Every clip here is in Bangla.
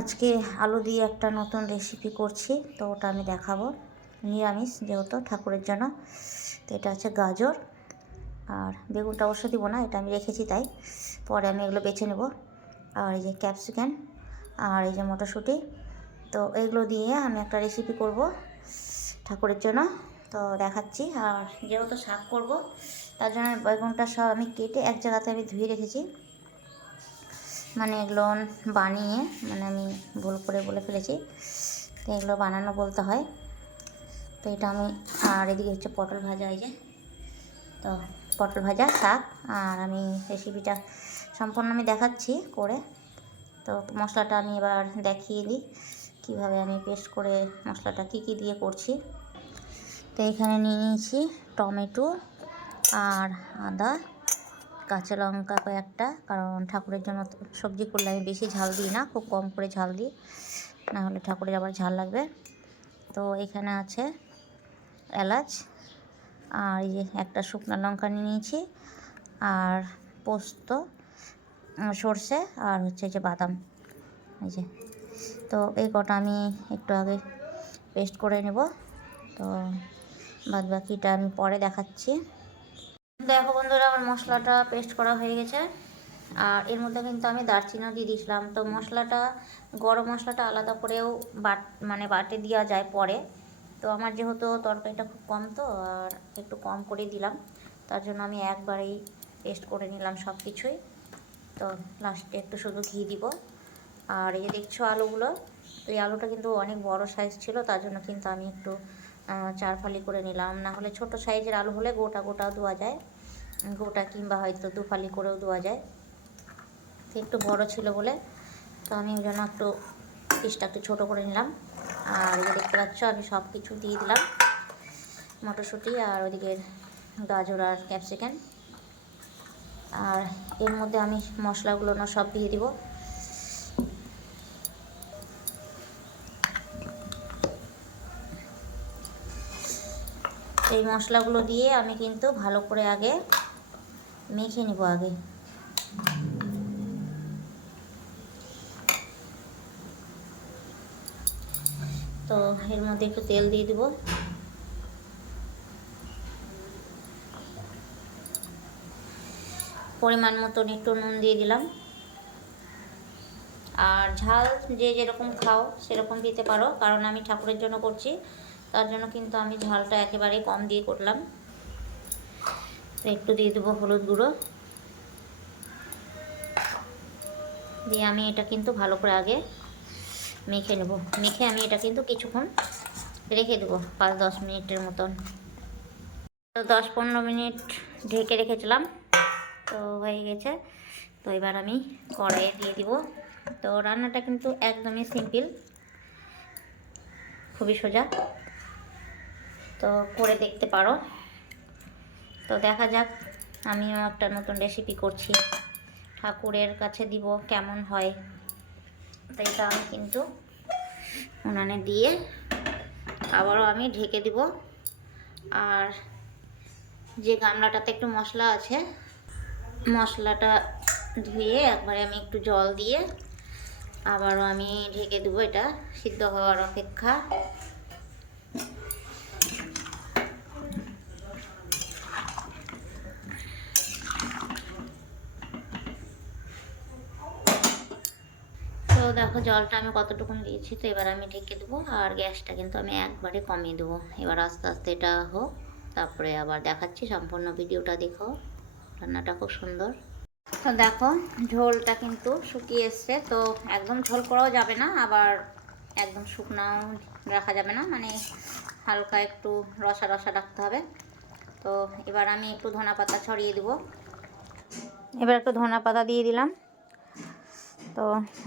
আজকে আলু দিয়ে একটা নতুন রেসিপি করছি, তো ওটা আমি দেখাবো। নিরামিষ যেহেতু ঠাকুরের জন্য। তো এটা হচ্ছে গাজর, আর বেগুনটা অবশ্য দিব না, এটা আমি রেখেছি তাই। পরে আমি এগুলো বেছে নেব। আর এই যে ক্যাপসিকাম, আর এই যে মটরশুঁটি, তো এইগুলো দিয়ে আমি একটা রেসিপি করব ঠাকুরের জন্য, তো দেখাচ্ছি। আর যেহেতু শাক করব, তার জন্য বেগুনটা সব আমি কেটে এক জায়গাতে আমি ধুয়ে রেখেছি। মানে এগুলো বানিয়ে, মানে আমি ভুল করে বলে ফেলেছি, তো এগুলো বানানো বলতে হয়। তো এটা আমি, আর এদিকে হচ্ছে পটল ভাজা, এই যে তো পটল ভাজা শাক। আর আমি রেসিপিটা সম্পূর্ণ আমি দেখাচ্ছি করে। তো মশলাটা আমি এবার দেখিয়ে দিই কীভাবে আমি পেস্ট করে মশলাটা কী দিয়ে করছি। তো এখানে নিয়ে নিয়েছি টমেটো আর আদা, কাঁচা লঙ্কা কয়েকটা, কারণ ঠাকুরের জন্য সবজি করলে আমি বেশি ঝাল দিই না, খুব কম করে ঝাল দিই, না হলে ঠাকুরের আবার ঝাল লাগবে। তো এখানে আছে এলাচ, আর এই যে একটা শুকনো লঙ্কা নিয়ে নিয়েছি, আর পোস্ত, সর্ষে, আর হচ্ছে যে বাদাম, এই যে। তো এই কটা আমি একটু আগে পেস্ট করে নেব, তো বাদ বাকিটা আমি পরে দেখাচ্ছি। দেখো বন্ধুরা, আমার মশলাটা পেস্ট করা হয়ে গেছে। আর এর মধ্যে কিন্তু আমি দারচিনিও দিয়ে দিয়েছিলাম। তো মশলাটা, গরম মশলাটা আলাদা করেও মানে বাটে দেওয়া যায় পরে। তো আমার যেহেতু তরকারিটা খুব কম, তো আর একটু কম করে দিলাম, তার জন্য আমি একবারেই পেস্ট করে নিলাম সব কিছুই। তো লাস্টে একটু শুধু ঘি দিব। আর এই যে দেখছো আলুগুলো, তো এই আলুটা কিন্তু অনেক বড় সাইজ ছিল, তার জন্য কিন্তু আমি একটু 4 ফালি করে নিলাম। না হলে ছোট সাইজের আলু হলে গোটা গোটাও দেওয়া যায়, গোটা কিংবা হয়তো 2 ফালি করেও দেওয়া যায়। তো একটু বড় ছিল বলে, তো আমি ওই জন্য একটু পিসটা একটু ছোটো করে নিলাম। আর এই দেখতে পাচ্ছ আমি সব কিছু দিয়ে দিলাম, মটরশুঁটি আর ওইদিকে গাজর আর ক্যাপসিকাম। আর এর মধ্যে আমি মশলাগুলো সব দিয়ে দিব। এই মশলাগুলো দিয়ে আমি কিন্তু ভালো করে আগে মেখে নিব আগে। তো এর মধ্যে একটু তেল দিয়ে দিব। পরিমাণ মতন একটু নুন দিয়ে দিলাম। আর ঝাল যে যেরকম খাও সেরকম দিতে পারো, কারণ আমি ঠাকুরের জন্য করছি, তার জন্য কিন্তু আমি ঝালটা একেবারেই কম দিয়ে করলাম। একটু দিয়ে দেবো হলুদ গুঁড়ো, দিয়ে আমি এটা কিন্তু ভালো করে আগে মেখে নেব। মেখে আমি এটা কিন্তু কিছুক্ষণ রেখে দেবো, 5-10 মিনিটের মতন। তো 10-15 মিনিট ঢেকে রেখেছিলাম, তো হয়ে গেছে। তো এবার আমি কড়াইয়ে দিয়ে দিব। তো রান্নাটা কিন্তু একদমই সিম্পল, খুবই সোজা, তো করে দেখতে পারো। তো দেখা যাক, আমিও একটা নতুন রেসিপি করছি, ঠাকুরের কাছে দিব কেমন হয়। তো এটা আমি কিন্তু উনানে দিয়ে আবারও আমি ঢেকে দিব। আর যে গামলাটাতে একটু মশলা আছে, মশলাটা ধুয়ে একবারে আমি একটু জল দিয়ে আবারও আমি ঢেকে দেবো, এটা সিদ্ধ হওয়ার অপেক্ষা। তো দেখো জলটা আমি কতটুকুন দিয়েছি। তো এবার আমি ঢেকে দেবো, আর গ্যাসটা কিন্তু আমি একবারে কমিয়ে দেবো। এবার আস্তে আস্তে এটা হোক, তারপরে আবার দেখাচ্ছি। সম্পূর্ণ ভিডিওটা দেখো, রান্নাটা খুব সুন্দর। তো দেখো ঝোলটা কিন্তু শুকিয়ে এসছে। তো একদম ঝোল করাও যাবে না, আবার একদম শুকনাও রাখা যাবে না, মানে হালকা একটু রসা রসা রাখতে হবে। তো এবার আমি একটু ধনা পাতা ছড়িয়ে দেবো। এবার একটু ধনা পাতা দিয়ে দিলাম। তো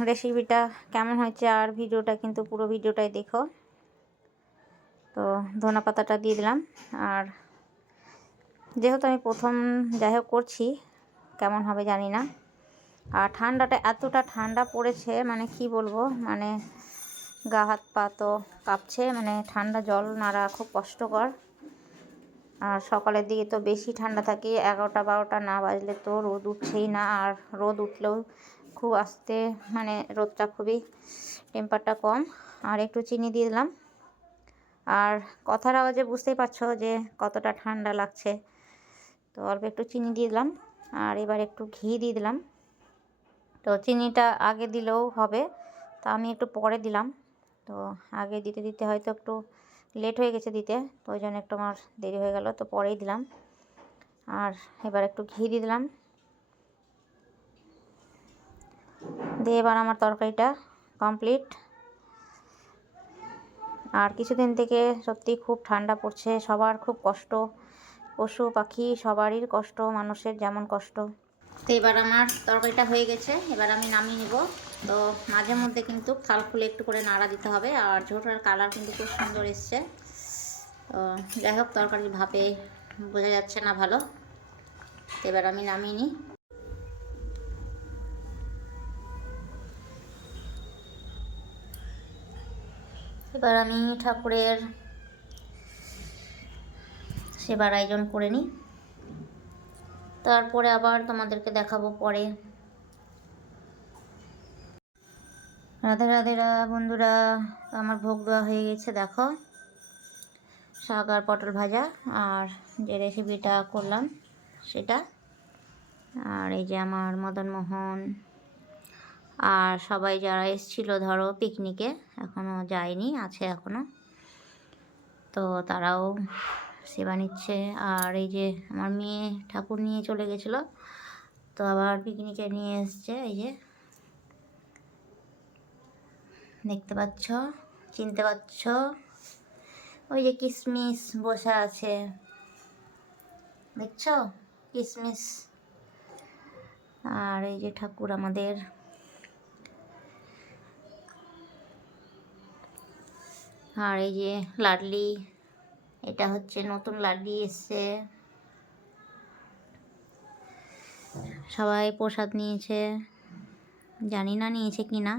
রেসিপিটা কেমন হয়েছে, আর ভিডিওটা কিন্তু পুরো ভিডিওটাই দেখো। তো ধনা পাতাটা দিয়ে দিলাম। আর যেহেতু আমি প্রথম যাই হোক করছি, কেমন হবে জানি না। আর ঠান্ডাটা এতটা ঠান্ডা পড়েছে, মানে কি বলবো, মানে গা হাত পা তো কাঁপছে, মানে ঠান্ডা জল নাড়া খুব কষ্টকর। আর সকালের দিকে তো বেশি ঠান্ডা থাকে, 11টা 12টা না বাজলে তো রোদ উঠছেই না। আর রোদ উঠলেও খুব আস্তে, মানে রোদটা খুবই টেম্পারটা কম। আর একটু চিনি দিয়ে দিলাম। আর কথার আওয়াজে বুঝতেই পারছো যে কতটা ঠান্ডা লাগছে। তো অল্প একটু চিনি দিয়ে দিলাম। আর এবার একটু ঘি দিয়ে দিলাম। তো চিনিটা আগে দিলেও হবে, তো আমি একটু পরে দিলাম। তো আগে দিতে দিতে হয়তো একটু লেট হয়ে গেছে দিতে, তো ওই জন্য একটু আমার দেরি হয়ে গেল, তো পরেই দিলাম। আর এবার একটু ঘি দিয়ে দিলাম। দিয়ে এবার আমার তরকারিটা কমপ্লিট। আর কিছুদিন থেকে সত্যি খুব ঠান্ডা পড়ছে, সবার খুব কষ্ট, পশু পাখি সবারই কষ্ট, মানুষের যেমন কষ্ট। তো এবার আমার তরকারিটা হয়ে গেছে, এবার আমি নামিয়ে নিব। তো মাঝে মধ্যে কিন্তু থাল খুলে একটু করে নাড়া দিতে হবে। আর ঝোলটার কালার কিন্তু খুব সুন্দর এসছে। তো যাই হোক, তরকারির ভাপে বোঝা যাচ্ছে না ভালো। তো এবার আমি নামিয়ে নিই। এবার আমি ঠাকুরের সেবার আয়োজন করে নিই, তারপরে আবার তোমাদেরকে দেখাবো পরে। রাধে রাধে বন্ধুরা, আমার ভোগ দেওয়া হয়ে গেছে। দেখো, শাক আর পটল ভাজা, আর যে রেসিপিটা করলাম সেটা। আর এই যে আমার মদন মোহন আর সবাই যারা এসেছিলো ধরো পিকনিকে, এখনও যায়নি, আছে এখনও, তো তারাও সেবা নিচ্ছে। আর এই যে আমার মেয়ে ঠাকুর নিয়ে চলে গেছিলো, তো আবার পিকনিকে নিয়ে এসছে। এই যে দেখতে পাচ্ছ, চিনতে পারছ, ওই যে কিশমিশ বসে আছে, দেখছ কিশমিশ। আর এই যে ঠাকুর আমাদের। আর এই যে লাডলি, এটা হচ্ছে নতুন লাডলি এসছে। সবাই প্রসাদ নিয়েছে, জানি না নিয়েছে কি না।